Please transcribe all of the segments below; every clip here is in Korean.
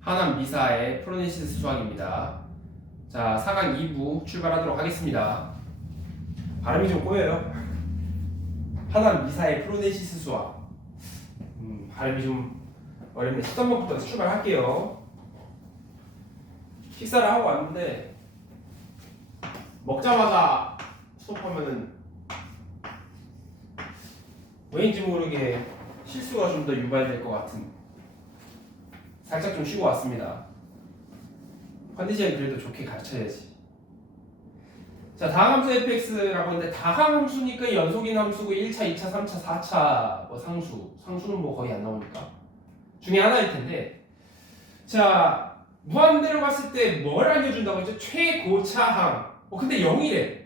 하남 미사의 프로네시스 수학입니다. 자, 4강 2부 출발하도록 하겠습니다. 발음이 좀 꼬여요. 하남 미사의 프로네시스 수학. 발음이 좀 어렵네. 13번부터 출발할게요. 식사를 하고 왔는데 먹자마자 수업하면은 왜인지 모르게 실수가 좀 더 유발될 것 같은, 살짝 좀 쉬고 왔습니다. 컨디션이 그래도 좋게 가르쳐야지. 자, 다항함수 fx라고 했는데 다항함수니까 연속인 함수고 1차, 2차, 3차, 4차 뭐 상수는 뭐 거의 안 나오니까 중에 하나일 텐데, 자, 무한대로 봤을 때 뭘 알려준다고 했죠? 최고차항. 근데 0이래.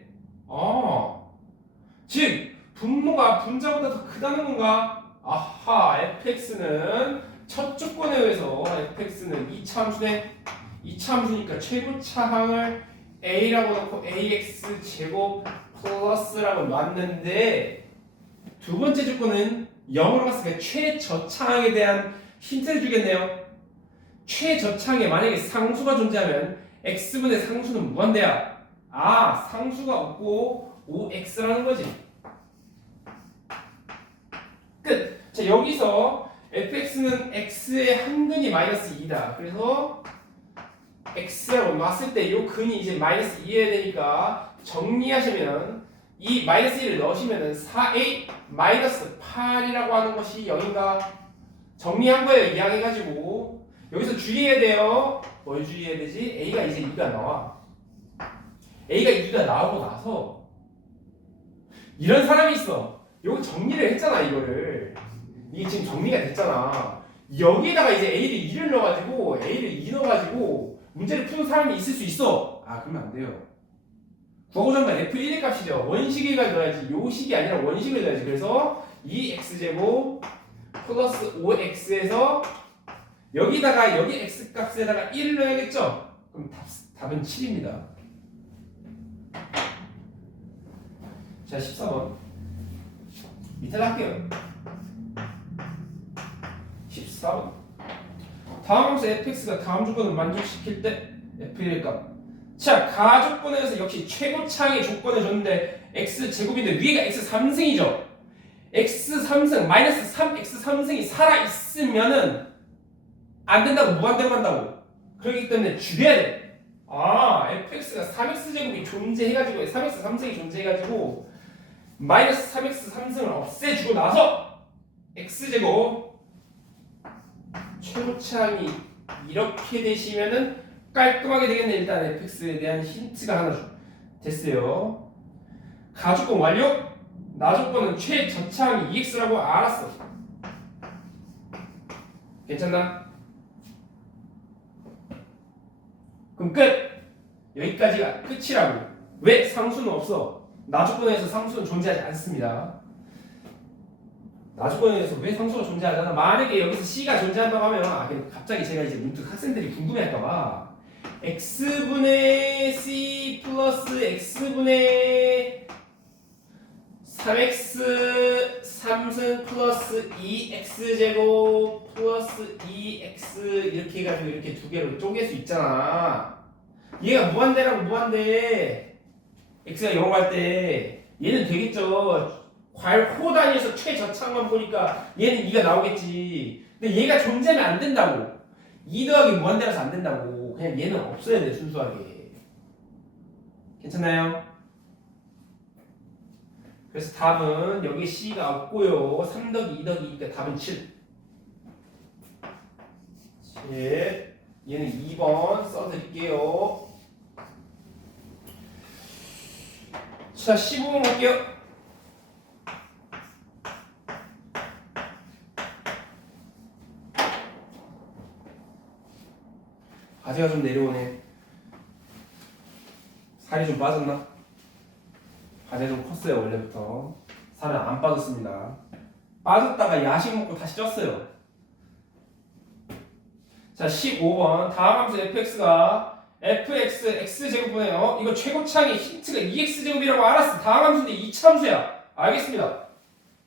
즉 분모가 분자보다 더 크다는 건가? 아하, fx는 첫 조건에 의해서 fx는 2차 함수네. 2차 함수니까 최고차항을 a라고 놓고 ax 제곱 플러스라고 놨는데, 두 번째 조건은 0으로 갔으니까 최저차항에 대한 힌트를 주겠네요. 최저차항에 만약에 상수가 존재하면 x분의 상수는 무한대야. 상수가 없고 5x라는 거지. 끝. 자, 여기서 fx는 x의 한 근이 마이너스 2다. 그래서 x라고 놨을 때 이 근이 이제 마이너스 2해야 되니까 정리하시면 이 마이너스 1을 넣으시면은 4a 마이너스 8이라고 하는 것이 0인가? 정리한 거예요. 이항해가지고 여기서 주의해야 돼요. 뭘 주의해야 되지? a가 이제 2가 나와. a가 2가 나오고 나서 이런 사람이 있어. 요거 정리를 했잖아. 이거를 이게 지금 정리가 됐잖아. 여기에다가 이제 a를 2를 넣어가지고 a를 2 넣어가지고 문제를 푸는 사람이 있을 수 있어. 그러면 안 돼요. 구하고정관 f1의 값이죠. 원식을 넣어야지. 요 식이 아니라 원식을 넣어야지. 그래서 2x제곱 플러스 5x에서 여기다가 여기 x 값에다가 1을 넣어야겠죠. 그럼 답은 7입니다. 자, 14번 밑에다 할게요. 14번 다항함수 fx가 다음 조건을 만족시킬 때 f의 값. 자, 가조건에서 역시 최고차항의 조건을 줬는데 x제곱인데 위가 x3승이죠. x3승 마이너스 3x3승이 살아있으면은 안 된다고, 무한대로 간다고. 그렇기 때문에 줄여야 돼. fx가 3x제곱이 존재해가지고 3x3승이 존재해가지고 마이너스 3x3승을 없애주고 나서 x제곱 최고차항이 이렇게 되시면은 깔끔하게 되겠네. 일단 fx에 대한 힌트가 하나 됐어요. 가조건 완료. 나조건은 최저차항이 2x라고 알았어. 괜찮나? 그럼 끝. 여기까지가 끝이라고. 왜? 상수는 없어. 나조건에서 상수는 존재하지 않습니다. 나조건에서 왜 상수가 존재하잖아. 만약에 여기서 c가 존재한다고 하면 갑자기 제가 이제 문득 학생들이 궁금해할까봐 x분의 c 플러스 x분의 3x 3승 플러스 2x제곱 플러스 2x 이렇게 해가지고 이렇게 두 개로 쪼갤 수 있잖아. 얘가 무한대라고. 무한대. x가 0으로 갈 때 얘는 되겠죠. 괄호 단위에서 최저차항만 보니까 얘는 2가 나오겠지. 근데 얘가 존재하면 안 된다고. 2 더하기 무한대라서 안 된다고. 그냥 얘는 없어야 돼. 순수하게. 괜찮나요? 그래서 답은 여기 c가 없고요. 3 더하기 2 더하기 2니까 답은 7. 얘는 2번 써드릴게요. 자, 15번 볼게요. 바지가 좀 내려오네. 살이 좀 빠졌나? 바지가 좀 컸어요. 원래부터 살은 안 빠졌습니다. 빠졌다가 야식 먹고 다시 쪘어요. 자, 15번 다항함수 fx가 fx x제곱분의 이거 최고차항의 힌트가 2x제곱이라고 알았어. 다항함수인데 2차 함수야. 알겠습니다.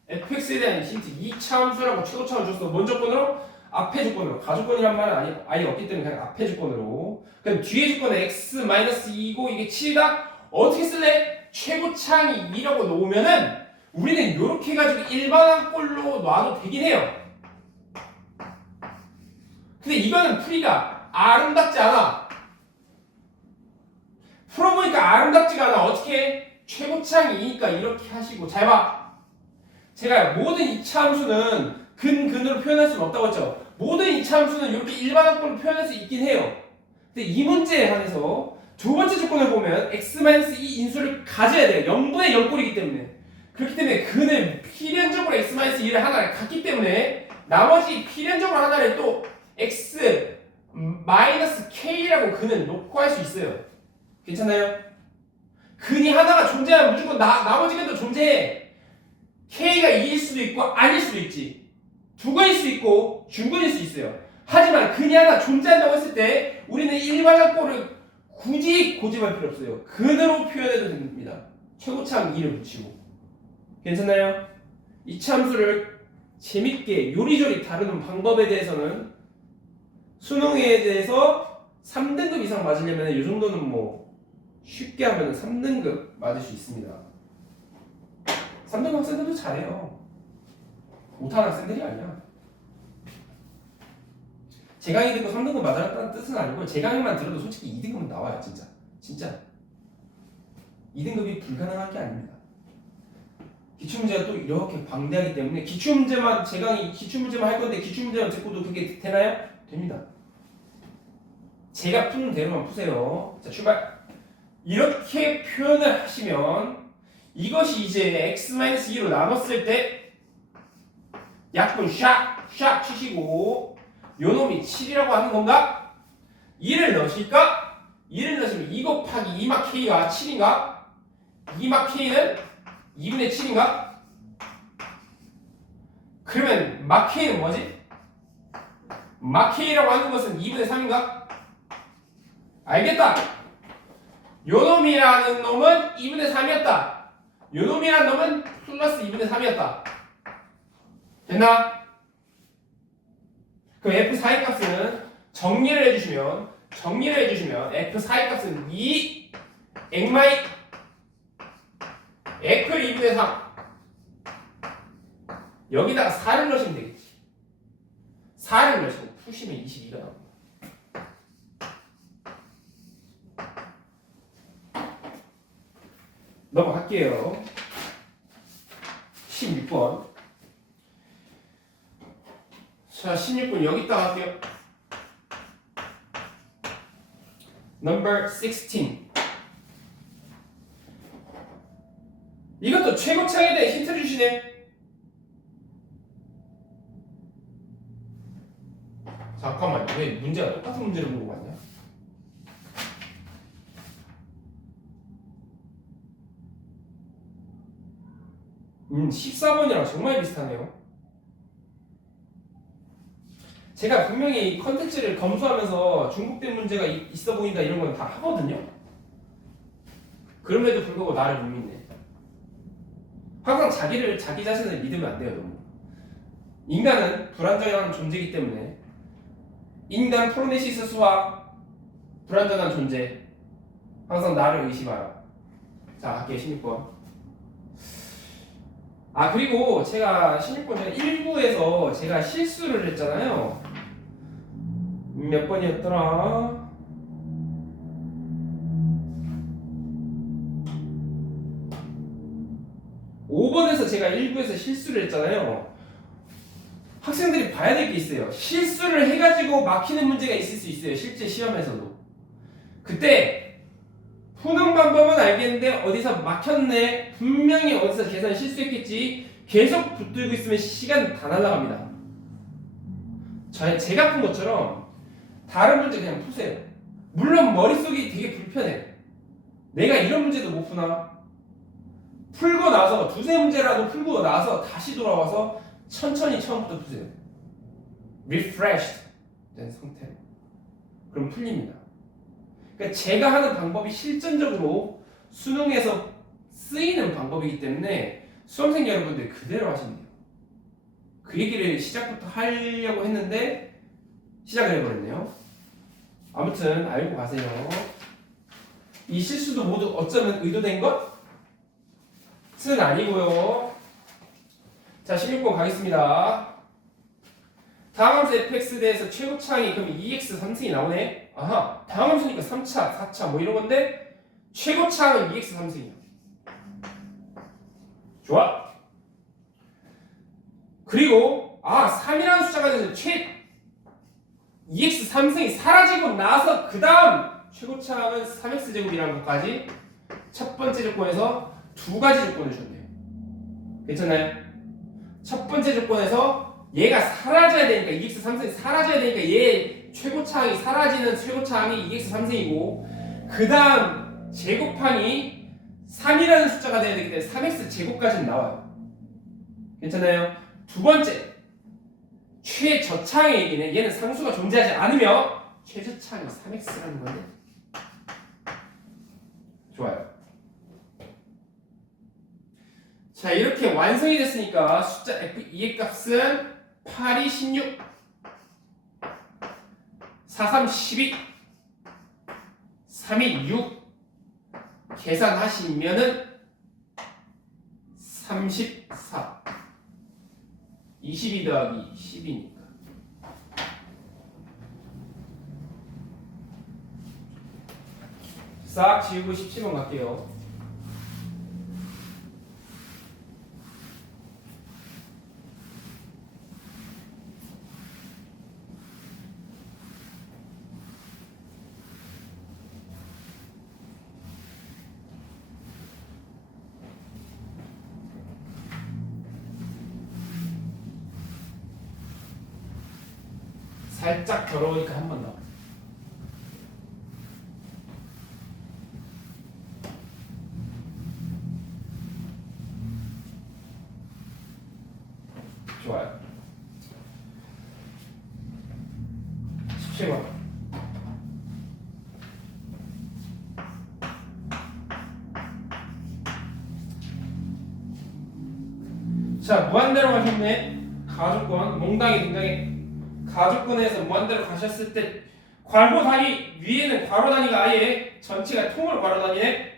fx에 대한 힌트 2차 함수라고 최고차항을 줬어. 뭔 조건으로? 앞에 조건으로, 가조건이란 말은 아예 없기 때문에 그냥 앞에 조건으로. 그럼 뒤에 조건은 x-2고 이게 7이다? 어떻게 쓸래? 최고차항이 2라고 놓으면은 우리는 이렇게 해가지고 일반항 꼴로 놔도 되긴 해요. 근데 이거는 풀이가 아름답지 않아. 풀어보니까 아름답지가 않아. 어떻게 해? 최고차항이 2니까 이렇게 하시고. 잘 봐. 제가 모든 이차함수는 근으로 표현할 수는 없다고 했죠. 모든 이차함수는 이렇게 일반항 꼴로 표현할 수 있긴 해요. 근데 이 문제에 한해서 두 번째 조건을 보면 x-2 인수를 가져야 돼요. 0분의 0꼴이기 때문에. 그렇기 때문에 근은 필연적으로 x-2를 하나를 갖기 때문에 나머지 필연적으로 하나를 또 x-k라고 근을 놓고 할 수 있어요. 괜찮나요? 근이 하나가 존재하면 무조건 나머지 근도 존재해. k가 2일 수도 있고 아닐 수도 있지. 두 근일 수 있고 중근일 수 있어요. 하지만 근이 하나 존재한다고 했을 때 우리는 일반항꼴을 굳이 고집할 필요 없어요. 근으로 표현해도 됩니다. 최고차항 2를 붙이고. 괜찮나요? 이 참수를 재밌게 요리조리 다루는 방법에 대해서는 수능에 대해서 3등급 이상 맞으려면 이 정도는 뭐 쉽게 하면 3등급 맞을 수 있습니다. 3등급 학생들도 잘해요. 못하는 학생들이 아니야. 제 강의 듣고 3등급 맞았다는 뜻은 아니고 제 강의만 들어도 솔직히 2등급은 나와요. 진짜 2등급이 불가능한 게 아닙니다. 기출문제가 또 이렇게 방대하기 때문에 기출문제만 제 강의 기출문제만 할 건데 기출문제만 듣고도 그게 되나요? 됩니다. 제가 푸는 대로만 푸세요. 자, 출발. 이렇게 표현을 하시면 이것이 이제 x-2로 나눴을 때 약분 샥 치시고 요놈이 7이라고 하는 건가? 2를 넣으실까? 2를 넣으시면 2 곱하기 2막 k가 7인가? 2막 k는 2분의 7인가? 그러면 막 k는 뭐지? 막 k라고 하는 것은 2분의 3인가? 알겠다. 요놈이라는 놈은 2분의 3이었다. 요놈이라는 놈은 플러스 2분의 3이었다. 됐나? 그럼 F4의 값은 정리를 해주시면 F4의 값은 2 액마이 F를 2분의 3 여기다가 4를 넣으시면 되겠지. 4를 넣으시면 푸시면 22가 나옵니다. 넘어갈게요. 16번. 자, 16번 여기다가 할게요. Number 16. 이것도 최고차에 대해 힌트 주시네. 잠깐만, 왜 문제가 똑같은 문제를 보고 갔냐? 음, 14번이랑 정말 비슷하네요. 제가 분명히 컨텐츠를 검수하면서 중복된 문제가 있어 보인다 이런 건 다 하거든요. 그럼에도 불구하고 나를 못 믿네. 항상 자기 자신을 믿으면 안 돼요. 너무. 인간은 불완전한 존재이기 때문에 인간 프로네시스 수학 불완전한 존재 항상 나를 의심하라. 자, 갈게요. 16번. 아, 그리고 제가 16번에 1부에서 제가 실수를 했잖아요. 몇 번이었더라? (5번에서) 제가 1부에서 실수를 했잖아요. 학생들이 봐야 될 게 있어요. 실수를 해가지고 막히는 문제가 있을 수 있어요. 실제 시험에서도. 그때 푸는 방법은 알겠는데 어디서 막혔네, 분명히 어디서 계산 실수했겠지, 계속 붙들고 있으면 시간 다 날아갑니다. 제가 푼 것처럼 다른 문제 그냥 푸세요. 물론 머릿속이 되게 불편해. 내가 이런 문제도 못 푸나? 풀고 나서 두세 문제라도 풀고 나서 다시 돌아와서 천천히 처음부터 푸세요. refreshed 된 상태로. 그럼 풀립니다. 그러니까 제가 하는 방법이 실전적으로 수능에서 쓰이는 방법이기 때문에 수험생 여러분들 그대로 하시면 돼요. 그 얘기를 시작부터 하려고 했는데 시작을 해버렸네요. 아무튼 알고 가세요. 이 실수도 모두 어쩌면 의도된 것은 아니고요. 자, 16번 가겠습니다. 다음 함수 fx에 대해서 최고차항이 그럼 2x 3승이 나오네. 아하, 다음 함수니까 3차, 4차 뭐 이런 건데 최고차항은 2x 3승이야. 좋아. 그리고 3이라는 숫자가 돼서 2x 3승이 사라지고 나서 그 다음 최고차항은 3x 제곱이라는 것까지 첫 번째 조건에서 두 가지 조건을 줬네요. 괜찮나요? 첫 번째 조건에서 얘가 사라져야 되니까 2x 3승이 사라져야 되니까 얘 최고차항이 사라지는 최고차항이 2x 3승이고 그 다음 제곱항이 3이라는 숫자가 돼야 되기 때문에 3x 제곱까지는 나와요. 괜찮아요? 두 번째 최저차항의 얘기는 얘는 상수가 존재하지 않으며 최저차항이 3x라는 건데 좋아요. 자, 이렇게 완성이 됐으니까 숫자 f2의 값은 8이 16 4, 3, 12 3이 6 계산하시면은 34 22 더하기 10이니까 싹 지우고 17번 갈게요. 살짝 더러우니까 한 번 더. 좋아요. 17번. 자, 무한대로 가셨네. 가족권, 몽당이 등장해. 가족권에서 무한대로 가셨을 때 괄호 단위 위에는 괄호 단위가 아예 전체가 통으로 괄호 단위네.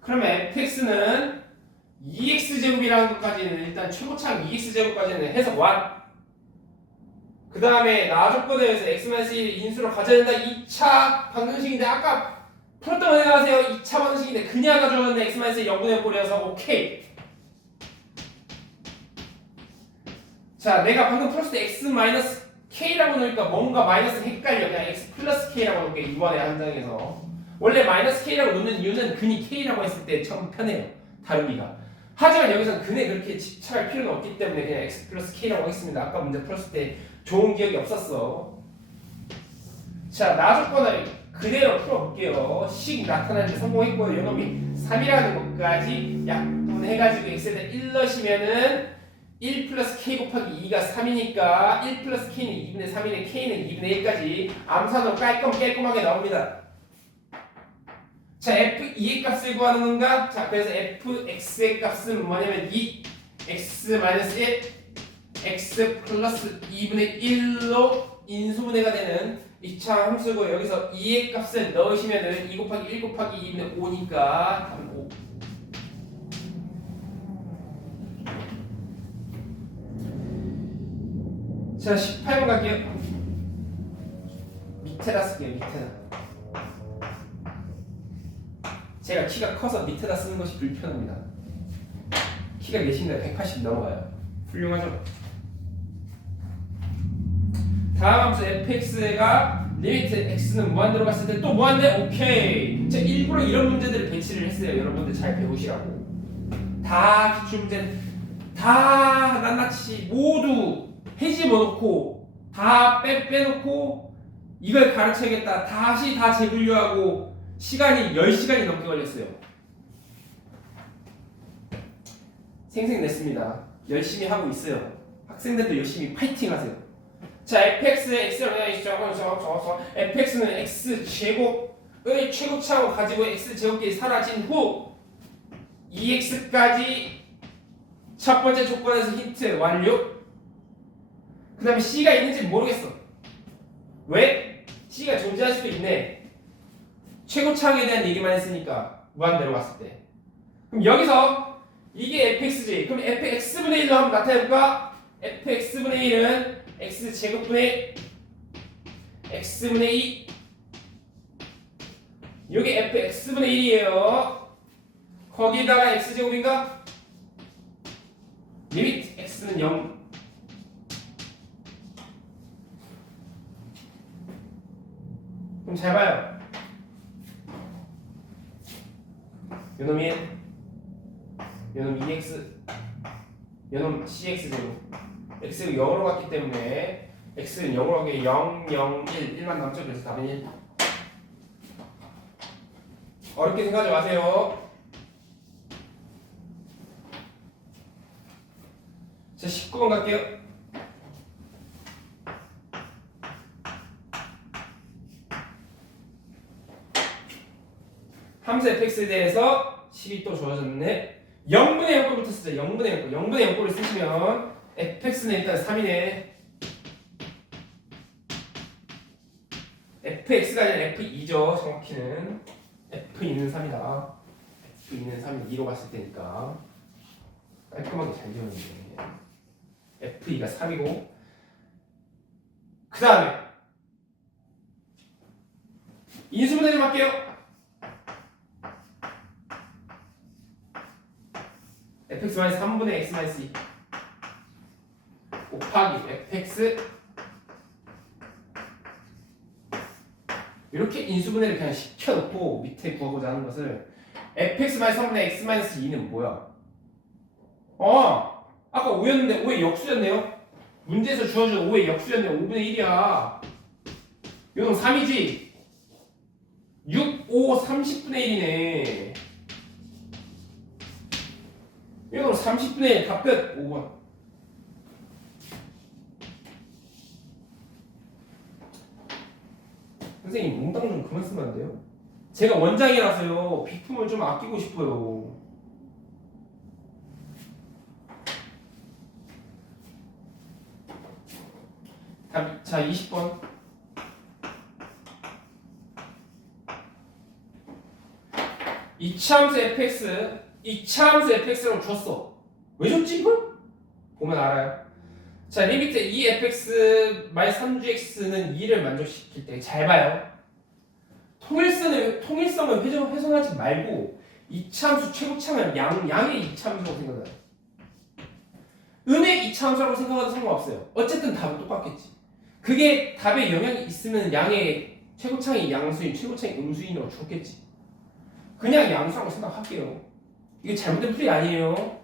그러면 fx는 2x 제곱이라는 것까지는 일단 최고차항 2x 제곱까지는 해석 완. 그 다음에 나조건에 의해서 x-1을 인수로 가져야 된다. 2차 방정식인데 아까 풀었던 거 생각하세요. 2차 방정식인데 그냥 가져왔는데 x-1 0분의 꼴이어서 오케이. 자, 내가 방금 풀었을 때 x-k라고 넣으니까 뭔가 마이너스 헷갈려. 그냥 x 플러스 k라고 넣을게. 이번에 한 장에서 원래 마이너스 k라고 넣는 이유는 근이 k라고 했을 때 참 편해요. 다루기가. 하지만 여기서는 근에 그렇게 집착할 필요는 없기 때문에 그냥 x 플러스 k라고 하겠습니다. 아까 문제 풀었을 때 좋은 기억이 없었어. 자, 나조건을 그대로 풀어볼게요. 식 나타나는데 성공했고요. 요놈이 3이라는 것까지 약분해가지고 x에다 1 넣으시면은 1 플러스 k 곱하기 2가 3이니까 1 플러스 k는 2분의 3이네. k는 2분의 1까지 암산으로 깔끔하게 나옵니다. 자, f2의 값을 구하는 건가? 자, 그래서 fx의 값은 뭐냐면 2 x-1 x 플러스 2분의 1로 인수분해가 되는 2차 함수고 여기서 2의 값을 넣으시면은 2 곱하기 1 곱하기 2분의 5니까 답은 5. 자, 18번 갈게요. 밑에다 쓸게요. 밑에다. 제가 키가 커서 밑에다 쓰는 것이 불편합니다. 키가 몇인가요? 180 넘어가요. 훌륭하죠? 다음 함수 fx가 리미트 x는 무한대로 갔을 때 또 무한대? 오케이. 제가 일부러 이런 문제들을 배치를 했어요. 여러분들 잘 배우시라고. 다 기출문제 다 낱낱이 모두 해집어놓고 다 빼놓고 이걸 가르쳐야겠다. 다시 다 재분류하고 시간이 10시간이 넘게 걸렸어요. 생생냈습니다. 열심히 하고 있어요. 학생들도 열심히 파이팅 하세요. 자, fx의 x를 fx는 x 제곱의 최고차로 가지고 x 제곱끼리 사라진 후 2x까지 첫 번째 조건에서 힌트 완료. 그 다음에 C가 있는지 모르겠어. 왜? C가 존재할 수도 있네. 최고차항에 대한 얘기만 했으니까 무한대로 갔을 때. 그럼 여기서 이게 fx지. 그럼 fx분의 1로 한번 나타내볼까? fx분의 1은 x제곱분의 x분의 2. 이게 fx분의 1이에요. 거기다가 x제곱인가? 리미트 x는 0. 그럼 잘 봐요. 요놈 1, 요놈 2x, 요놈 cx제곱. x가 0으로 갔기 때문에 x는 0으로 가게 0, 0, 1, 1만 남죠. 그래서 답은 1. 어렵게 생각하지 마세요. 자, 19번 갈게요. 함수 fx에 대해서 식이 또 주어졌네. 0분의 0꼴부터 쓰자. 0분의 0꼴. 0분의 0꼴을 쓰시면 fx는 일단 3이네. fx가 아니라 f2죠. 정확히는 f2는 3이다. f2는 3이 2로 갔을 때니까 깔끔하게 잘 지웠는데 f2가 3이고 그 다음에 인수분해 좀 할게요. fx-3분의 x-2 곱하기 fx 이렇게 인수분해를 그냥 시켜놓고 밑에 구하고자 하는 것을 fx-3분의 x-2는 뭐야? 아까 5였는데 5의 역수였네요. 문제에서 주어진 5의 역수였네요. 5분의 1이야. 이건 3이지. 6, 5, 30분의 1이네. 이건 30분의 1 답변 5번. 선생님 몽땅 좀 그만 쓰면 안 돼요? 제가 원장이라서요. 비품을 좀 아끼고 싶어요. 자, 20번. 이차함수 fx라고 줬어. 왜 줬지 이걸? 보면 알아요. 자, 리미트 2fx 마이너스 3gx는 2를 만족시킬 때 잘 봐요. 통일성을 훼손하지 말고 이차함수 최고차항은 양의 이차함수라고 생각해요. 음의 이차함수라고 생각해도 상관없어요. 어쨌든 답은 똑같겠지. 그게 답에 영향이 있으면 양의 최고차항이 양수인, 최고차항이 음수인으로 줬겠지. 그냥 양수라고 생각할게요. 이게 잘못된 풀이 아니에요.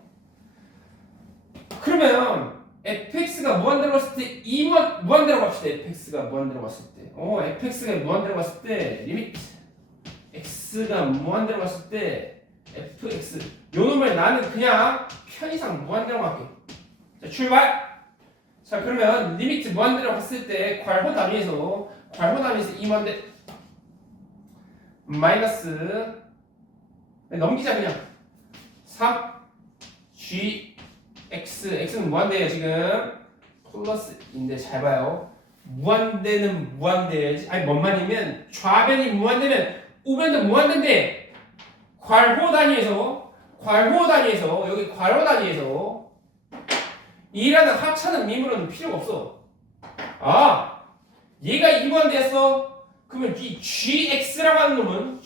그러면 fx가 무한대로 갔을 때 무한대로 갑시다. fx가 무한대로 갔을 때 fx가 무한대로 갔을 때 리미트 x가 무한대로 갔을 때 fx 요 놈을 나는 그냥 편의상 무한대로 갈게. 자, 출발. 자, 그러면 리미트 무한대로 갔을 때 괄호 단위에서 이 무한대 마이너스 넘기자 그냥 3 g x는 무한대예요. 지금 플러스인데 잘 봐요. 무한대는 무한대야지. 아니 뭔 말이면 좌변이 무한대면 우변도 무한대인데 괄호 단위에서 여기 괄호 단위에서 2라는 합차는 미분은 필요가 없어. 얘가 2무한대였어. 그러면 이 gx라고 하는 놈은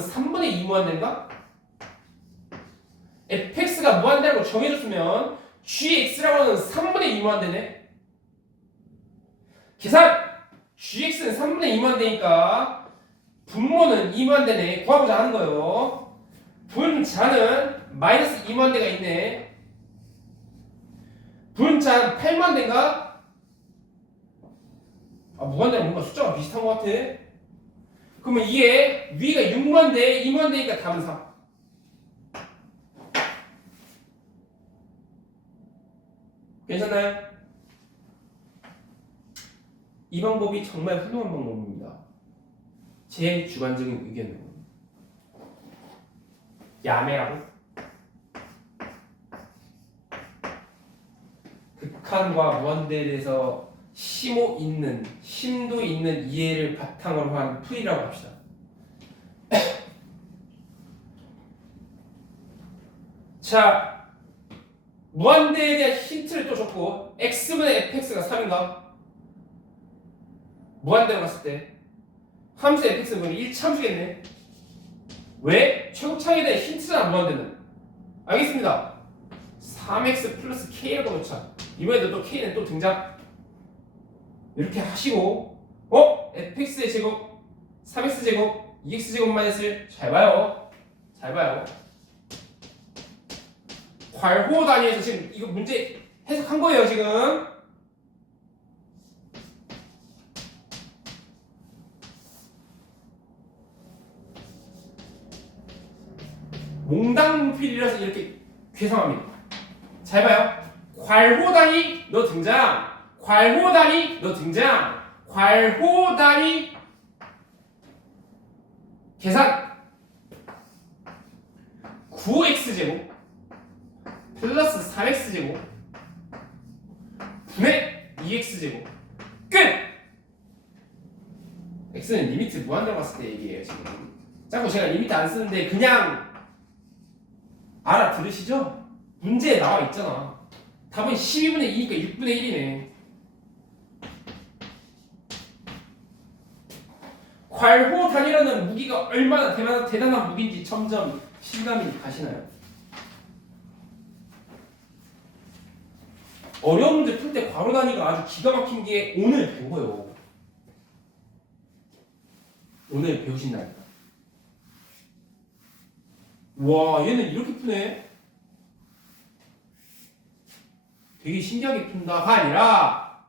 3분의 2 무한대인가? fx가 무한대라고 정해줬으면 gx라고 하는 3분의 2 무한대네. 계산! gx는 3분의 2 무한대니까 분모는 2 무한대네. 구하고자 하는 거예요. 분자는 마이너스 2 무한대가 있네. 분자는 8 무한대인가? 무한대랑 뭔가 숫자가 비슷한 것 같아. 그러면 이게 위가 6무한대, 2무한대니까 답은 3. 괜찮나요? 이 방법이 정말 훌륭한 방법입니다. 제 주관적인 의견은 야매라고? 극한과 무한대에 대해서 심도 있는 이해를 바탕으로 한 풀이라고 합시다. 자, 무한대에 대한 힌트를 또 줬고 x분의 fx가 3인가? 무한대로 갔을 때 함수 fx는 1차함수겠네. 왜? 최고차에 대한 힌트잖아. 무한대는. 알겠습니다. 3x 플러스 k라고 놓자. 이번에도 또 k는 또 등장. 이렇게 하시고 fx의 제곱 3x 제곱 2x 제곱 마이너스 1. 잘 봐요. 잘 봐요. 괄호 단위에서 지금 이거 문제 해석한 거예요. 지금 몽당필이라서 이렇게 괴상합니다. 잘 봐요. 괄호 단위 너 등장. 괄호 단위 너 등장. 괄호 단위 계산 9x제곱 플러스 3x제곱 분의 2x제곱 끝! x는 리미트 무한대로 갔을 때 얘기해요. 지금 자꾸 제가 리미트 안 쓰는데 그냥 알아들으시죠? 문제에 나와 있잖아. 답은 12분의 2니까 6분의 1이네. 괄호 단위라는 무기가 얼마나 대단한 무기인지 점점 실감이 가시나요? 어려운 문제 풀 때 괄호 단위가 아주 기가 막힌 게 오늘 배워요. 오늘 배우신다니까. 와, 얘는 이렇게 푸네. 되게 신기하게 푼다가 아니라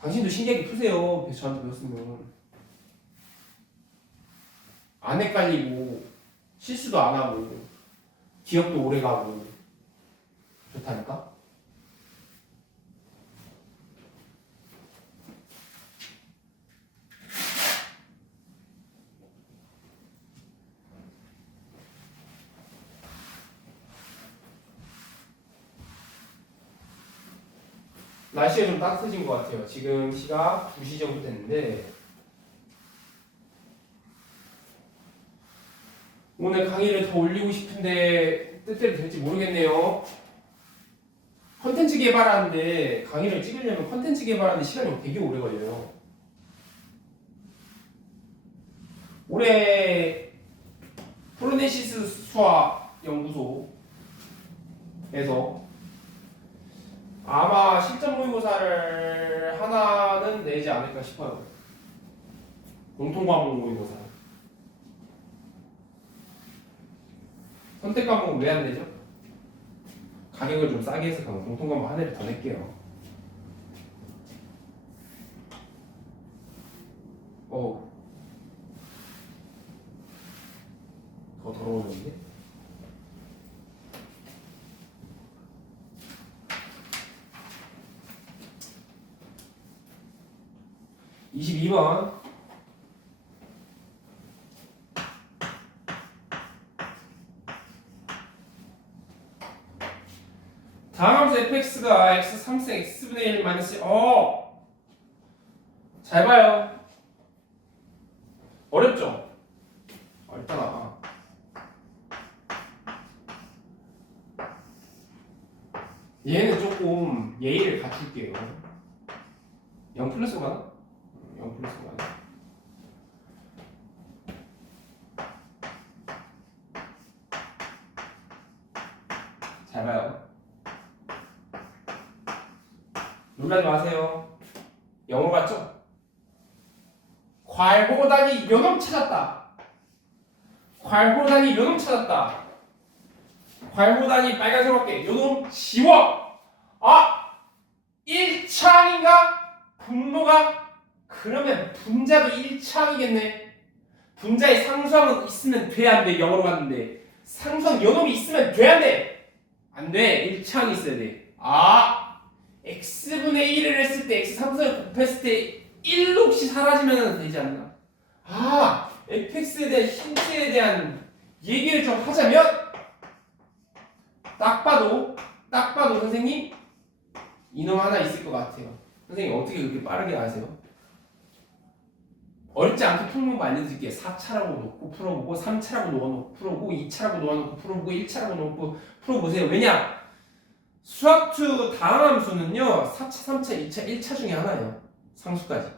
당신도 신기하게 푸세요. 그래서 저한테 배웠으면 안 헷갈리고 실수도 안 하고 기억도 오래 가고 좋다니까. 날씨가 좀 따뜻해진 것 같아요. 지금 시각 2시 정도 됐는데 오늘 강의를 더 올리고 싶은데 뜻대로 될지 모르겠네요. 컨텐츠 개발하는데 강의를 찍으려면 컨텐츠 개발하는데 시간이 되게 오래 걸려요. 올해 프로네시스 수학 연구소에서 아마 실전 모의고사를 하나는 내지 않을까 싶어요. 공통과목 모의고사. 선택 과목은 왜 안 되죠? 가격을 좀 싸게 해서 공통과목 하나를 더 낼게요. 더 더러워졌는데? (22번) 다음 함수 fx가 x 3승 x분의 1 마이너스 잘 봐요. 어렵죠? 어렵잖아. 얘는 조금 예의를 갖출게요. 0 플러스 가나? 0 플러스 가나? 잘 봐요. 놀라지 마세요. 영어 같죠? 괄호단위 요놈 찾았다. 괄호단위 요놈 찾았다. 괄호단위 빨간색 할게. 요놈 지워. 1차항인가? 분모가? 그러면 분자도 1차항이겠네. 분자에 상수항은 있으면 돼, 안 돼? 영어로 갔는데 상수항 요놈이 있으면 돼, 안 돼? 안 돼. 1차항이 있어야 돼. x분의 1을 했을 때 x 3승을 곱했을 때 1로 혹시 사라지면 되지 않나? fx에 대한 힌트에 대한 얘기를 좀 하자면 딱 봐도 선생님 이놈 하나 있을 것 같아요. 선생님 어떻게 그렇게 빠르게 아세요? 어렵지 않게 푸는 거 알려드릴게요. 4차라고 놓고 풀어보고 3차라고 놓아놓고 풀어보고 2차라고 놓아놓고 풀어보고 1차라고 놓고 풀어보세요. 왜냐? 수학2 다음 함수는요 4차, 3차, 2차, 1차 중에 하나예요. 상수까지.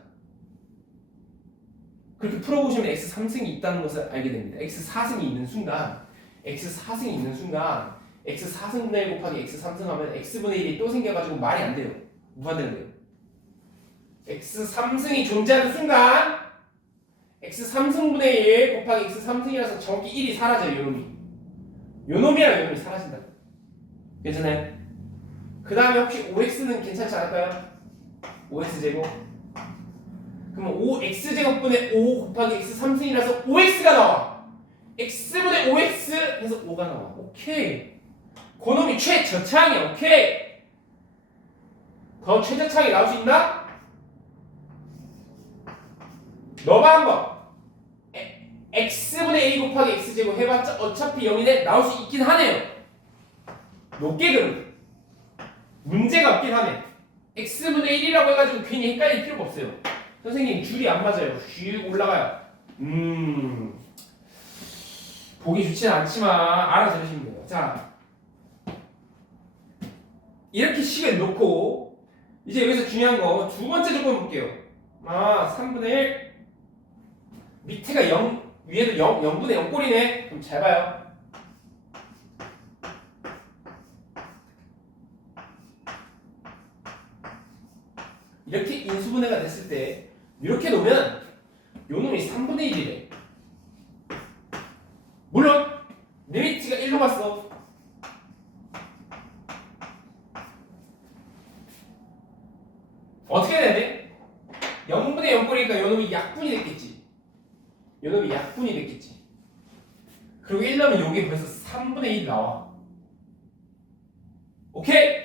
그렇게 풀어보시면 x 3승이 있다는 것을 알게 됩니다. x 4승이 있는 순간 x 4승이 있는 순간 x 4승분의 1 곱하기 x 3승 하면 x분의 1이 또 생겨가지고 말이 안 돼요. 무한대로 돼요. x 3승이 존재하는 순간 x 3승분의 1 곱하기 x 3승이라서 정확히 1이 사라져요. 요놈이. 요놈이랑 요놈이 사라진다. 괜찮아요? 그 다음에 혹시 5x는 괜찮지 않을까요? 5x제곱. 그러면 5x제곱분의 5 곱하기 x 3승이라서 5x가 나와. x분의 5x 해서 5가 나와. 오케이. 그놈이 최저차항이야. 오케이. 더 최저차항이 나올 수 있나? 너가 한번 x분의 a 곱하기 x제곱 해봤자 어차피 0인데 나올 수 있긴 하네요. 높게 그럼 문제가 없긴 하네. x분의 1이라고 해가지고 괜히 헷갈릴 필요가 없어요. 선생님 줄이 안 맞아요. 슉 올라가요. 보기 좋지는 않지만 알아들으시면 돼요. 자, 이렇게 식을 놓고 이제 여기서 중요한 거 두 번째 조건 볼게요. 3분의 1 밑에가 0 위에도 0분의 0꼴이네. 그럼 잘 봐요. 이렇게 인수분해가 됐을 때 이렇게 놓으면 요놈이 3분의 1이래. 물론 리미트가 1로 갔어. 어떻게 돼야 돼? 0분의 0꼴이니까 요놈이 약분이 됐겠지. 요놈이 약분이 됐겠지. 그리고 1 넣으면 요게 벌써 3분의 1 나와. 오케이?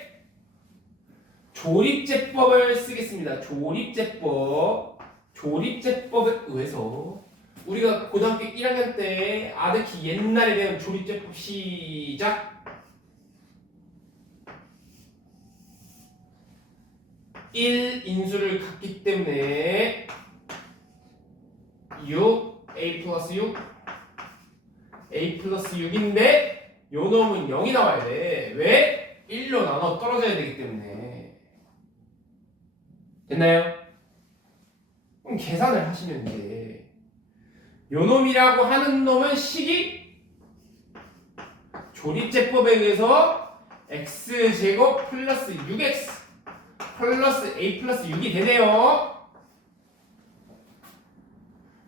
조립제법을 쓰겠습니다. 조립제법에 의해서 우리가 고등학교 1학년 때 아득히 옛날에 배운 조립제법 시작. 1인수를 갖기 때문에 6 a 플러스 6 a 플러스 6인데 요 놈은 0이 나와야 돼. 왜? 1로 나눠 떨어져야 되기 때문에. 됐나요? 그럼 계산을 하시면 돼. 요 놈이라고 하는 놈은 식이 조립제법에 의해서 x제곱 플러스 6x 플러스 a 플러스 6이 되네요.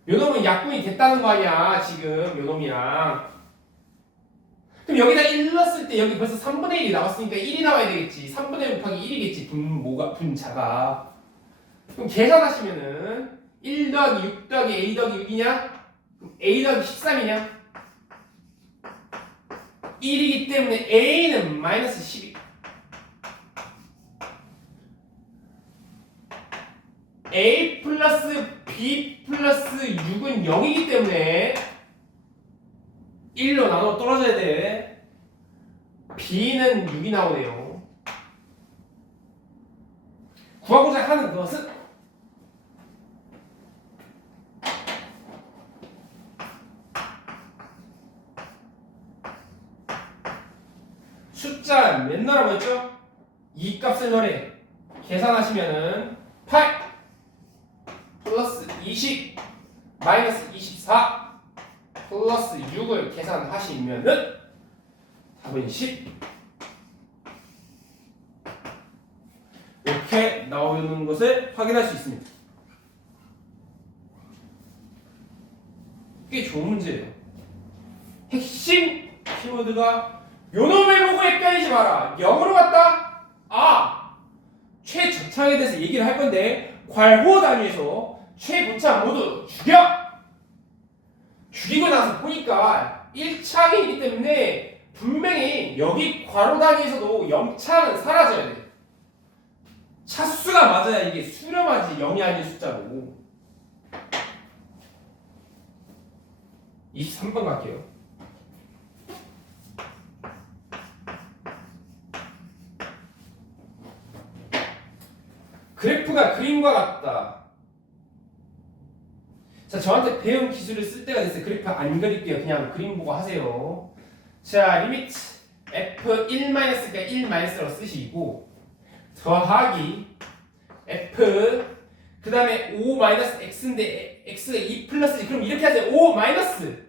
요 놈은 약분이 됐다는 거 아니야. 지금 요 놈이랑. 그럼 여기다 1 넣었을 때 여기 벌써 3분의 1이 나왔으니까 1이 나와야 되겠지. 3분의 1 곱하기 1이겠지. 분자가. 그럼 계산하시면은 1 더하기 6 더하기 a 더하기 6이냐? 그럼 a 더하기 13이냐? 1이기 때문에 a는 마이너스 12. a 플러스 b 플러스 6은 0이기 때문에 1로 나눠 떨어져야 돼. b는 6이 나오네요. 구하고자 하는 것은 숫자 몇 넣으라고 했죠? 2 값을 넣으래. 계산하시면은 8 플러스 20 마이너스 24 플러스 6을 계산하시면은 답은 10. 이렇게 나오는 것을 확인할 수 있습니다. 꽤 좋은 문제예요. 핵심 키워드가 요놈을 보고 헷갈리지 마라. 0으로 갔다? 최저차항에 대해서 얘기를 할 건데 괄호 단위에서 최분차 모두 죽여! 죽이고 나서 보니까 1차항이기 때문에 분명히 여기 괄호 단위에서도 0차항은 사라져야 돼. 차수가 맞아야 이게 수렴하지 0이 아닌 숫자로. 23번 갈게요. 그래프가 그림과 같다. 자, 저한테 배운 기술을 쓸 때가 됐어요. 그래프 안 그릴게요. 그냥 그림 보고 하세요. 자, 리미트 f1-가 1-라고 쓰시고 더하기 f 그 다음에 5-x인데 x가 2 플러스 그럼 이렇게 하세요. 5 마이너스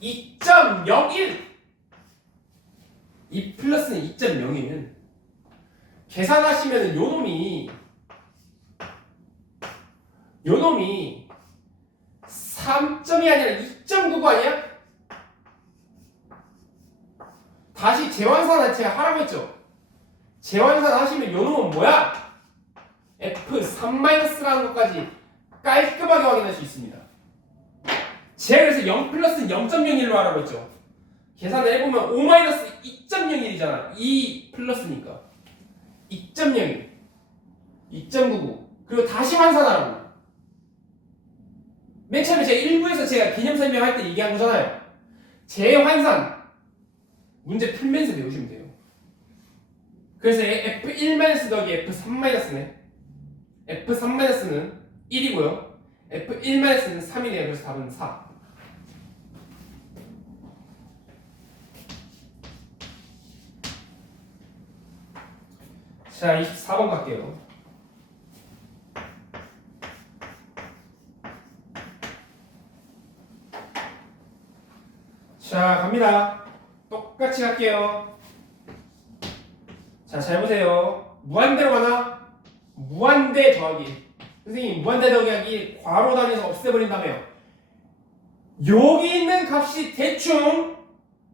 2.01 2 플러스는 2.01은 계산하시면 요놈이 3점이 아니라 2.99 아니야? 다시 재환산 제가 하라고 했죠? 재환산 하시면 요놈은 뭐야? F3-라는 것까지 깔끔하게 확인할 수 있습니다. 제가 그래서 0 플러스는 0.01로 하라고 했죠? 계산을 해보면 5-2.01이잖아. 2 플러스니까 2.01 2.99 그리고 다시 환산하라고. 맨 처음에 제가 1부에서 제가 개념 설명할 때 얘기한 거잖아요. 재환산 문제 풀면서 배우시면 돼요. 그래서 F1- 더하기 F3-네. F3-는 1이고요. F1-는 3이네요. 그래서 답은 4. 자, 24번 갈게요. 자, 갑니다. 똑같이 갈게요. 자, 잘 보세요. 무한대로 가나? 무한대 더하기. 선생님, 무한대 더하기 괄호 단위에서 없애버린다며요. 여기 있는 값이 대충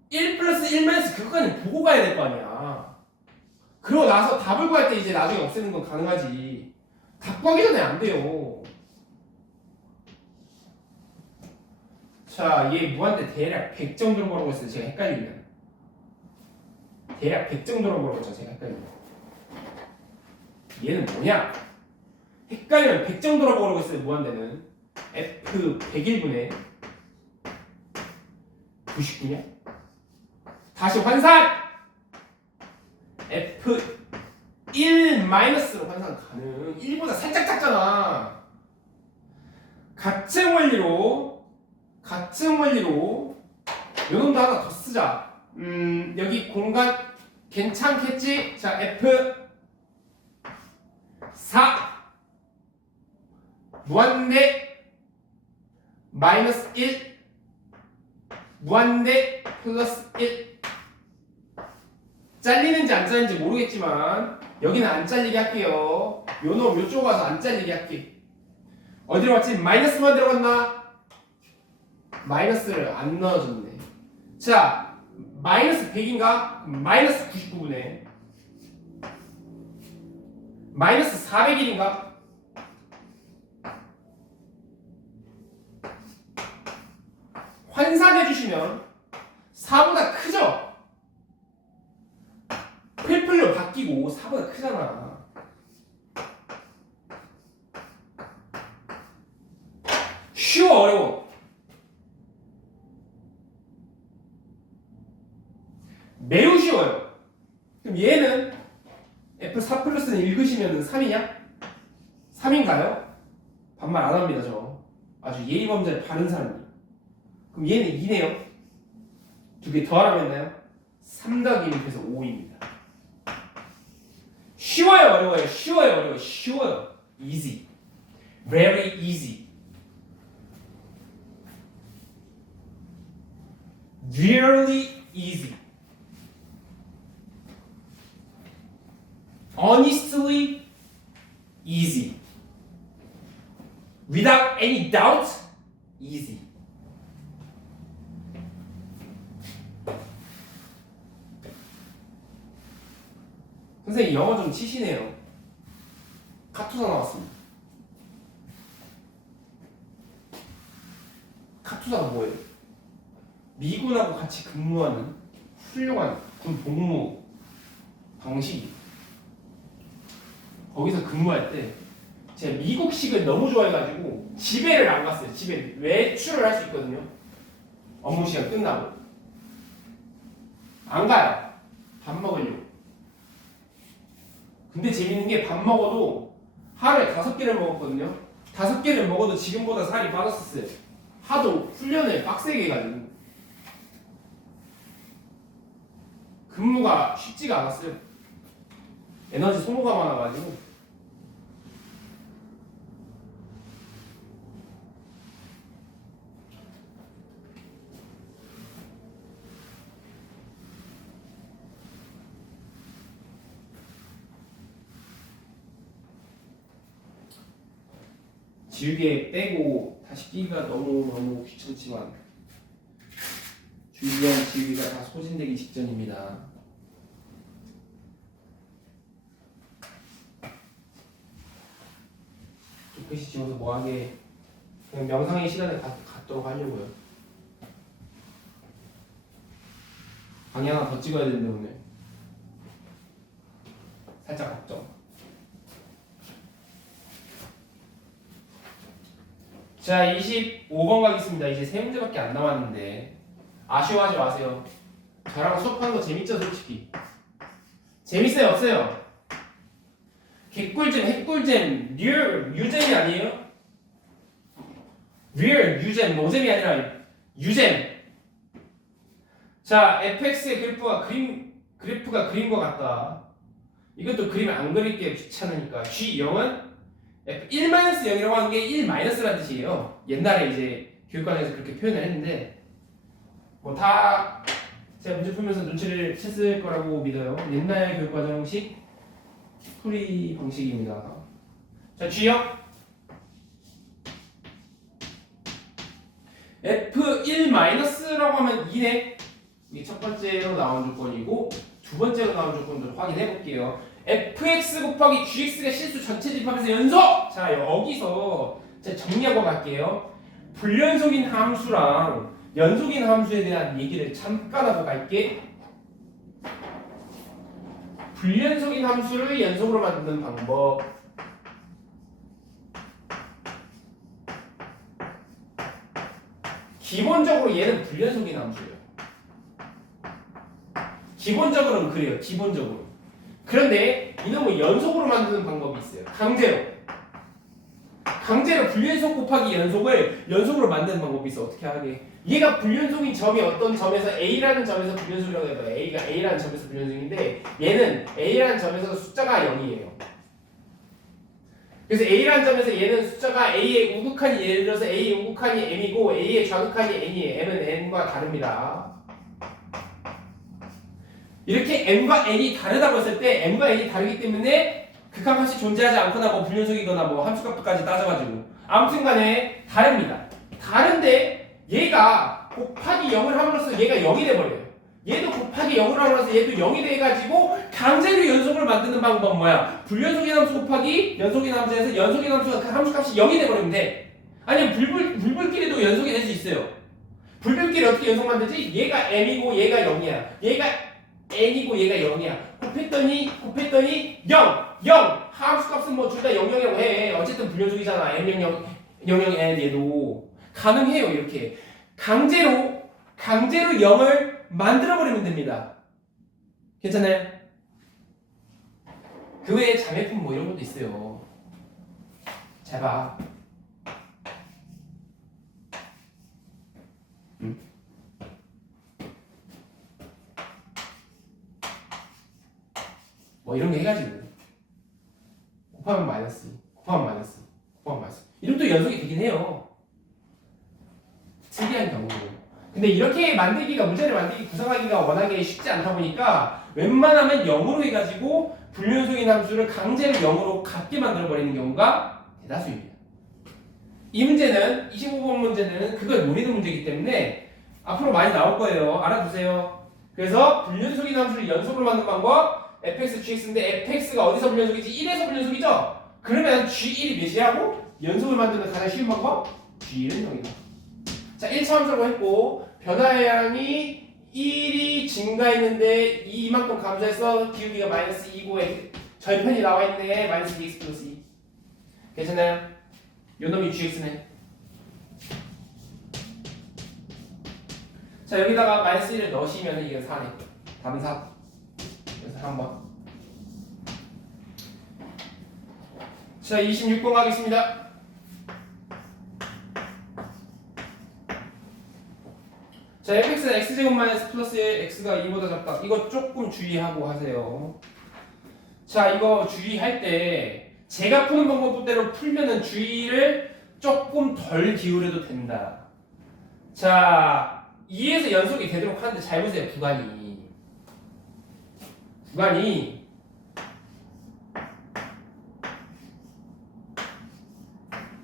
1 플러스 1 마이너스 그거까지 보고 가야 될 거 아니야. 그러고 나서 답을 구할 때 이제 나중에 없애는 건 가능하지. 답 구하기 전에 안 돼요. 자, 얘 무한대 대략 100 정도로 보라고 했어요. 제가 헷갈리면. 대략 100 정도로 보라고 했죠. 제가 헷갈리면. 얘는 뭐냐? 헷갈리면 100 정도로 보라고 했어요. 무한대는. F 101분의 99냐? 다시 환산! F1- 로 환산 가능. 1보다 살짝 작잖아. 같은 원리로 요놈도 하나 더 쓰자. 여기 공간 괜찮겠지? 자, F4 무한대 마이너스 1 무한대 플러스 1 잘리는지 안 잘리는지 모르겠지만 여기는 안 잘리게 할게요. 요놈 요쪽 와서 안 잘리게 할게. 어디로 갔지? 마이너스만 들어갔나? 마이너스를 안 넣어줬네. 자, 마이너스 100인가? 마이너스 99분의 마이너스 401인가? 환산해주시면 4보다 크죠? 필플로 바뀌고 4보다 크잖아. 쉬워 어려워? 매우 쉬워요. 그럼 얘는 F4 플러스는 읽으시면 3이냐? 3인가요? 반말 안 합니다, 저. 아주 예의범죄를 바른 사람이에요. 그럼 얘는 2네요. 두 개 더하라고 했나요? 3 더하기 1이 돼서 5입니다. 쉬워요, 어려워요? 쉬워요, 어려워요? 쉬워요. Easy. Very easy. Really easy. Honestly easy. Without any doubt, easy. 선생님 영어 좀 치시네요. 카투사 나왔습니다. 카투사가 뭐예요? 미군하고 같이 근무하는 훌륭한 군 복무 방식이. 거기서 근무할 때 제가 미국식을 너무 좋아해가지고 집에를 안 갔어요. 집에 외출을 할 수 있거든요. 업무 시간 끝나고 안 가요. 밥 먹으려고. 근데 재밌는 게 밥 먹어도 하루에 5개를 먹었거든요. 5개를 먹어도 지금보다 살이 빠졌었어요. 하도 훈련을 빡세게 해가지고 근무가 쉽지가 않았어요. 에너지 소모가 많아가지고. 지우개 빼고 다시 끼기가 너무 귀찮지만 준비한 지우개가 다 소진되기 직전입니다. 깨끗이 지워서 뭐하게 그냥 명상의 시간을 갖도록 하려고요. 강의 하나 더 찍어야 되는데 오늘 살짝 걱정. 자, 25번 가겠습니다. 이제 세 문제밖에 안 남았는데 아쉬워하지 마세요. 저랑 수업하는 거 재밌죠, 솔직히? 재밌어요, 없어요? 개꿀잼, 핵꿀잼, 리얼 유잼이 아니에요? 리얼 유잼, 노잼이 아니라 유잼. 자, fx의 그래프가 그린 것 같다. 이것도 그림 안 그릴게 귀찮으니까. G0은 F1-0이라고 하는 게 1-라는 뜻이에요. 옛날에 이제 교육과정에서 그렇게 표현을 했는데 뭐 다 제가 문제 풀면서 눈치를 챘을 거라고 믿어요. 옛날 교육과정식 풀이 방식입니다. 자, G형 F1-라고 하면 2네. 이게 첫 번째로 나온 조건이고 두 번째로 나온 조건들을 확인해 볼게요. fx 곱하기 gx가 실수 전체 집합에서 연속! 자, 여기서 제가 정리하고 갈게요. 불연속인 함수랑 연속인 함수에 대한 얘기를 잠깐 하고 갈게. 불연속인 함수를 연속으로 만드는 방법. 기본적으로 얘는 불연속인 함수예요. 기본적으로는 그래요. 기본적으로. 그런데 이놈을 연속으로 만드는 방법이 있어요. 강제로 불연속 곱하기 연속을 연속으로 만드는 방법이 있어. 어떻게 하게? 얘가 불연속인 점이 어떤 점에서 A라는 점에서 불연속이라고 해도 A가 A라는 점에서 불연속인데 얘는 A라는 점에서 숫자가 0이에요. 그래서 A라는 점에서 얘는 숫자가 A의 우극한이 예를 들어서 A의 우극한이 M이고 A의 좌극한이 N이에요. M은 N과 다릅니다. 이렇게 M과 N이 다르다고 했을 때 M과 N이 다르기 때문에 극한값이 존재하지 않거나 뭐 불연속이거나 뭐 함수값까지 따져가지고 아무튼 간에 다릅니다. 다른데 얘가 곱하기 0을 함으로써 얘가 0이 돼버려요. 얘도 곱하기 0을 함으로써 얘도 0이 돼가지고 강제로 연속을 만드는 방법은 뭐야? 불연속인 함수 곱하기 연속인 함수에서 연속인 함수가 그 함수값이 0이 돼버리면 돼. 아니면 불불끼리도 연속이 될 수 있어요. 불불끼리 어떻게 연속 만들지? 얘가 M이고 얘가 0이야. 얘가 N이고 얘가 0이야. 곱했더니 0! 함수값은 뭐 둘 다 0이라고 해. 어쨌든 불연속이잖아. M00, 00N 얘도. 가능해요, 이렇게. 강제로 0을 만들어버리면 됩니다. 괜찮아요? 그 외에 자매품 뭐 이런 것도 있어요. 잘 봐. 뭐 이런 거 해가지고 곱하면 마이너스 이러면 또 연속이 되긴 해요. 특이한 경우로. 근데 이렇게 만들기가 문제를 만들기 구성하기가 워낙에 쉽지 않다 보니까 웬만하면 0으로 해가지고 불연속인 함수를 강제로 0으로 같게 만들어버리는 경우가 대다수입니다. 이 문제는 25번 문제는 그걸 노리는 문제이기 때문에 앞으로 많이 나올 거예요. 알아두세요. 그래서 불연속인 함수를 연속으로 만드는 방법 fx, gx인데 fx가 어디서 불연속이지? 1에서 불연속이죠? 그러면 g1이 몇이라고? 연속을 만드는 가장 쉬운 방법? g1은 0이다. 자, 1차 함수라고 했고 변화의 양이 1이 증가했는데 이만큼 감소해서 기울기가 마이너스 2고 절편이 나와 있네. 마이너스 dx 플러스 2. 괜찮아요? 요놈이 gx네. 자, 여기다가 마이너스 1을 넣으시면 이게 4네. 답은 4. 그래서 한번 자, 26번 가겠습니다. 자, fx는 x제곱 마이너스 플러스 x가 2보다 작다. 이거 조금 주의하고 하세요. 자, 이거 주의할 때 제가 푸는 방법대로 풀면은 주의를 조금 덜 기울여도 된다. 자, 2에서 연속이 되도록 하는데 잘 보세요. 구간이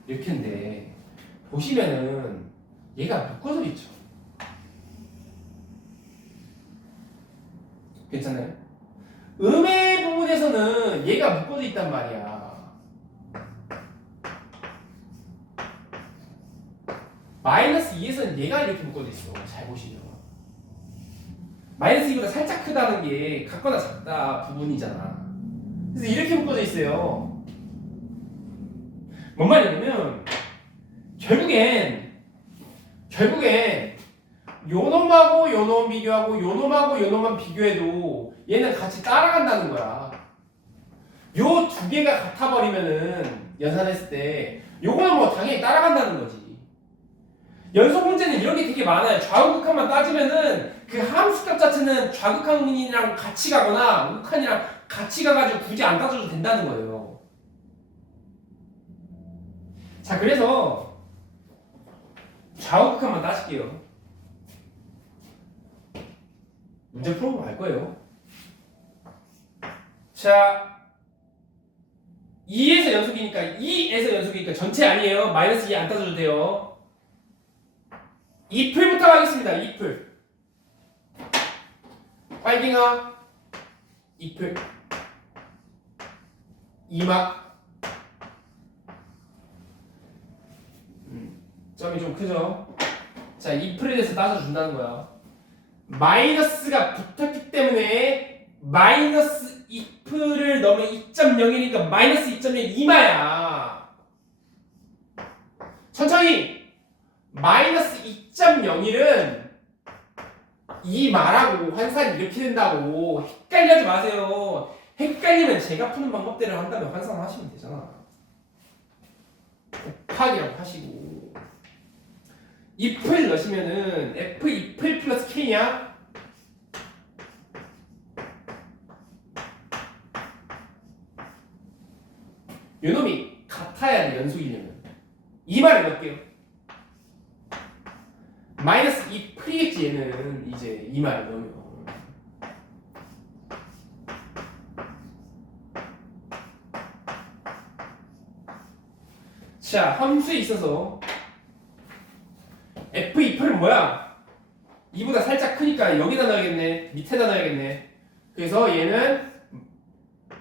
이렇게인데 보시면은 얘가 묶어져 있죠. 괜찮아요? 음의 부분에서는 얘가 묶어져 있단 말이야. 마이너스 2에서는 얘가 이렇게 묶어져 있어. 잘 보시면. 마이너스 2보다 살짝 크다는 게 같거나 작다 부분이잖아. 그래서 이렇게 묶어져 있어요. 뭔 말이냐면 결국엔 요 놈하고 요 놈 비교하고 요 놈하고 요 놈만 비교해도 얘는 같이 따라간다는 거야. 요 두 개가 같아버리면은 연산했을 때 요거는 뭐 당연히 따라간다는 거지. 연속 문제는 이런 게 되게 많아요. 좌우극한만 따지면은 그 함수값 자체는 좌극한이랑 같이 가거나 우극한이랑 같이 가가지고 굳이 안 따져도 된다는 거예요. 자, 그래서 좌우극한만 따질게요. 문제 풀어보면 알 거예요. 자, 2에서 연속이니까 전체 아니에요. 마이너스 2 안 따져도 돼요. 2풀부터 하겠습니다. 2풀. 빨갱아 2풀. 2막. 점이 좀 크죠? 자, 2풀에 대해서 따져준다는 거야. 마이너스가 붙었기 때문에 마이너스 2풀을 넣으면 2.0이니까 마이너스 2.0 2마야. 천천히. 마이너스 2.01은 이 말하고 환산이 이렇게 된다고 헷갈리지 마세요. 헷갈리면 제가 푸는 방법대로 한다면 환산하시면 되잖아. 곱하기라고 하시고 2풀 넣으시면은 f 2풀 플러스 k냐? 요놈이 같아야 돼. 연속이려면 이 말을 넣을게요. 마이너스 2풀이겠지 얘는 이제 이 말을 넣으면. 자, 함수에 있어서 F2풀은 뭐야? 2보다 살짝 크니까 여기다 넣어야겠네. 밑에다 넣어야겠네. 그래서 얘는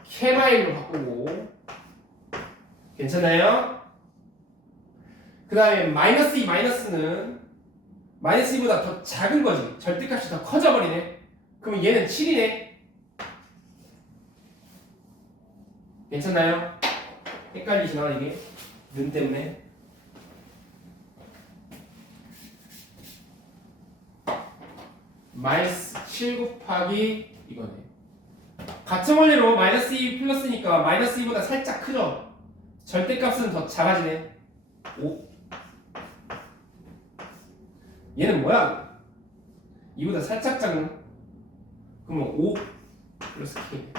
K마일로 바꾸고. 괜찮나요? 그 다음에 마이너스 2 마이너스는 마이너스 2보다 더 작은 거지. 절대값이 더 커져버리네. 그럼 얘는 7이네. 괜찮나요? 헷갈리시나 이게? 눈 때문에. 마이너스 7 곱하기 이거네. 같은 원리로 마이너스 2 플러스니까 마이너스 2보다 살짝 크죠? 절대값은 더 작아지네. 5. 얘는 뭐야? 2보다 살짝 작은. 그러면 5 플러스 K.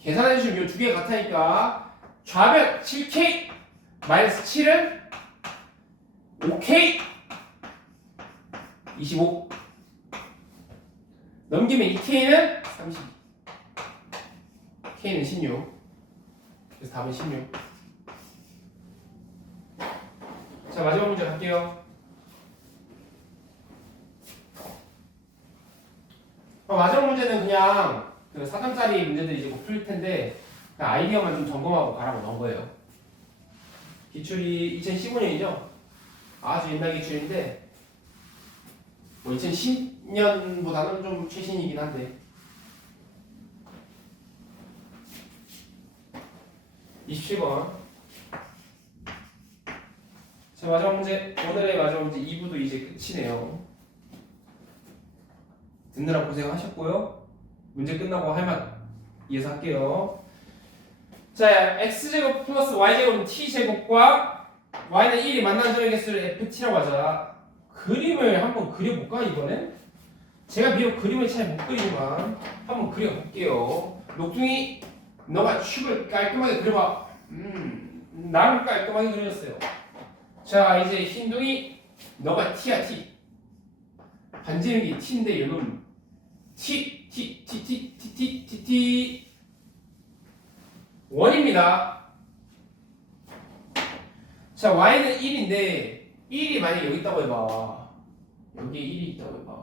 계산해주시면 이 두 개가 같으니까 좌변 7K 마이너스 7은 5K 25. 넘기면 2K는 30. K는 16. 그래서 답은 16. 자, 마지막 문제 갈게요. 마지막 문제는 그냥 그 4점짜리 문제들 이제 곧 풀릴 텐데 아이디어만 좀 점검하고 가라고 넣은 거예요. 기출이 2015년이죠? 아주 옛날 기출인데 뭐 2010년보다는 좀 최신이긴 한데 27번. 자, 마지막 문제. 오늘의 마지막 문제 2부도 이제 끝이네요. 듣느라 고생하셨고요. 문제 끝나고 할 말 이어서 할게요. 자, x제곱 플러스 y제곱은 t제곱과 y는 1이 만나는 점의 개수를 ft라고 하자. 그림을 한번 그려볼까 이번엔? 제가 비록 그림을 잘 못 그리지만 한번 그려볼게요. 녹둥이 너가 축을 깔끔하게 그려봐. 나름 깔끔하게 그려졌어요. 자, 이제 흰둥이 너가 t야 t. 반지름이 t인데 이놈 t 원입니다. 자, y는 1인데 1이 만약에 여기 있다고 해봐. 여기에 1이 있다고 해봐.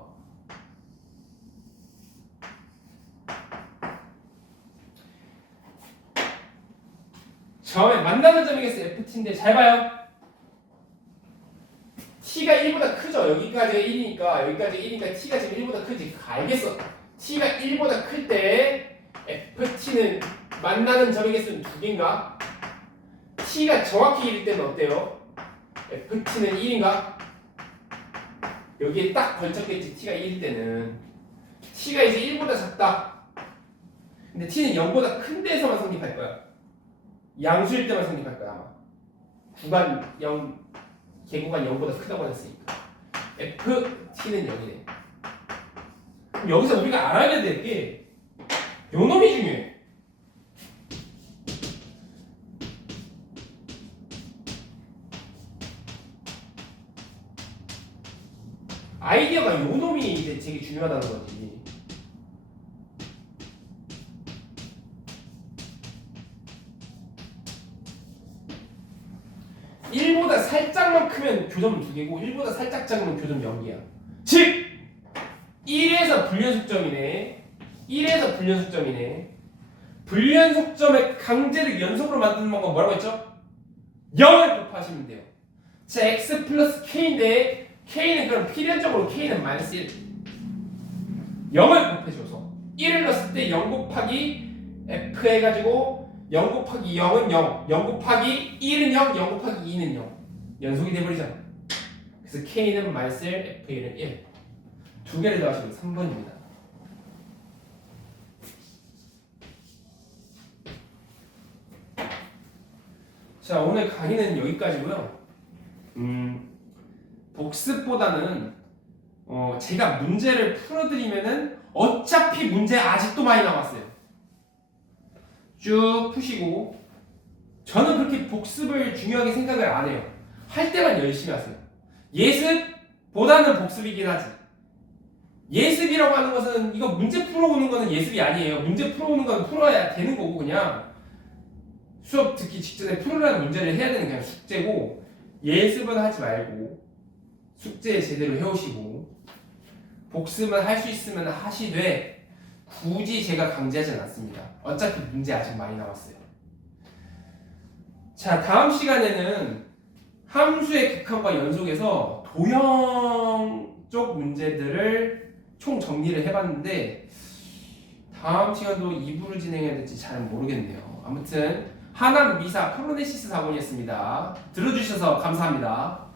처음에 만나는 점이겠어. ft인데 잘 봐요. t가 1보다 크죠. 여기까지가 1이니까 여기까지 1이니까 t가 지금 1보다 크지. 알겠어. t가 1보다 클 때 ft는 만나는 점의 개수는 2개인가? t가 정확히 1일 때는 어때요? ft는 1인가? 여기에 딱 걸쳤겠지. t가 1일 때는 t가 이제 1보다 작다. 근데 t는 0보다 큰 데에서만 성립할 거야. 양수일 때만 성립할 거야 아마. 구간 0, 개구간 0보다 크다고 했으니까 ft는 0이네. 그럼 여기서 우리가 알아야 될 게 요놈이 중요해. 아이디어가 요놈이 이제 되게 중요하다는 거지. (1보다) 살짝만 크면 교점 2개고 1보다 살짝 작으면 교점 0이야. 즉 1에서 불연속점이네. 1에서 불연속점이네. 불연속점의 강제를 연속으로 만드는 방법 뭐라고 했죠? 0을 곱하시면 돼요. 자, x 플러스 k인데 k는 그럼 필연적으로 k는 마이너스 1. 0을 곱해줘서 1을 넣었을 때 0 곱하기 f 해가지고 0 곱하기 0은 0, 0 곱하기 1은 0, 0 곱하기 2는 0. 연속이 돼버리잖아. 그래서 k는 마이너스 1, f1은 1. 두 개를 더하시면 3번입니다. 자, 오늘 강의는 여기까지고요. 복습보다는 제가 문제를 풀어드리면은 어차피 문제 아직도 많이 남았어요. 쭉 푸시고 저는 그렇게 복습을 중요하게 생각을 안 해요. 할 때만 열심히 하세요. 예습보다는 복습이긴 하지. 예습이라고 하는 것은 이거 문제 풀어오는 거는 예습이 아니에요. 문제 풀어오는 건 풀어야 되는 거고 그냥 수업 듣기 직전에 풀으라는 문제를 해야 되는 그냥 숙제고 예습은 하지 말고 숙제 제대로 해오시고 복습은 할 수 있으면 하시되 굳이 제가 강제하진 않습니다. 어차피 문제 아직 많이 남았어요. 자, 다음 시간에는 함수의 극한과 연속에서 도형 쪽 문제들을 총 정리를 해봤는데 다음 시간도 2부를 진행해야 될지 잘 모르겠네요. 아무튼 하남 미사 프로네시스 4번이었습니다. 들어주셔서 감사합니다.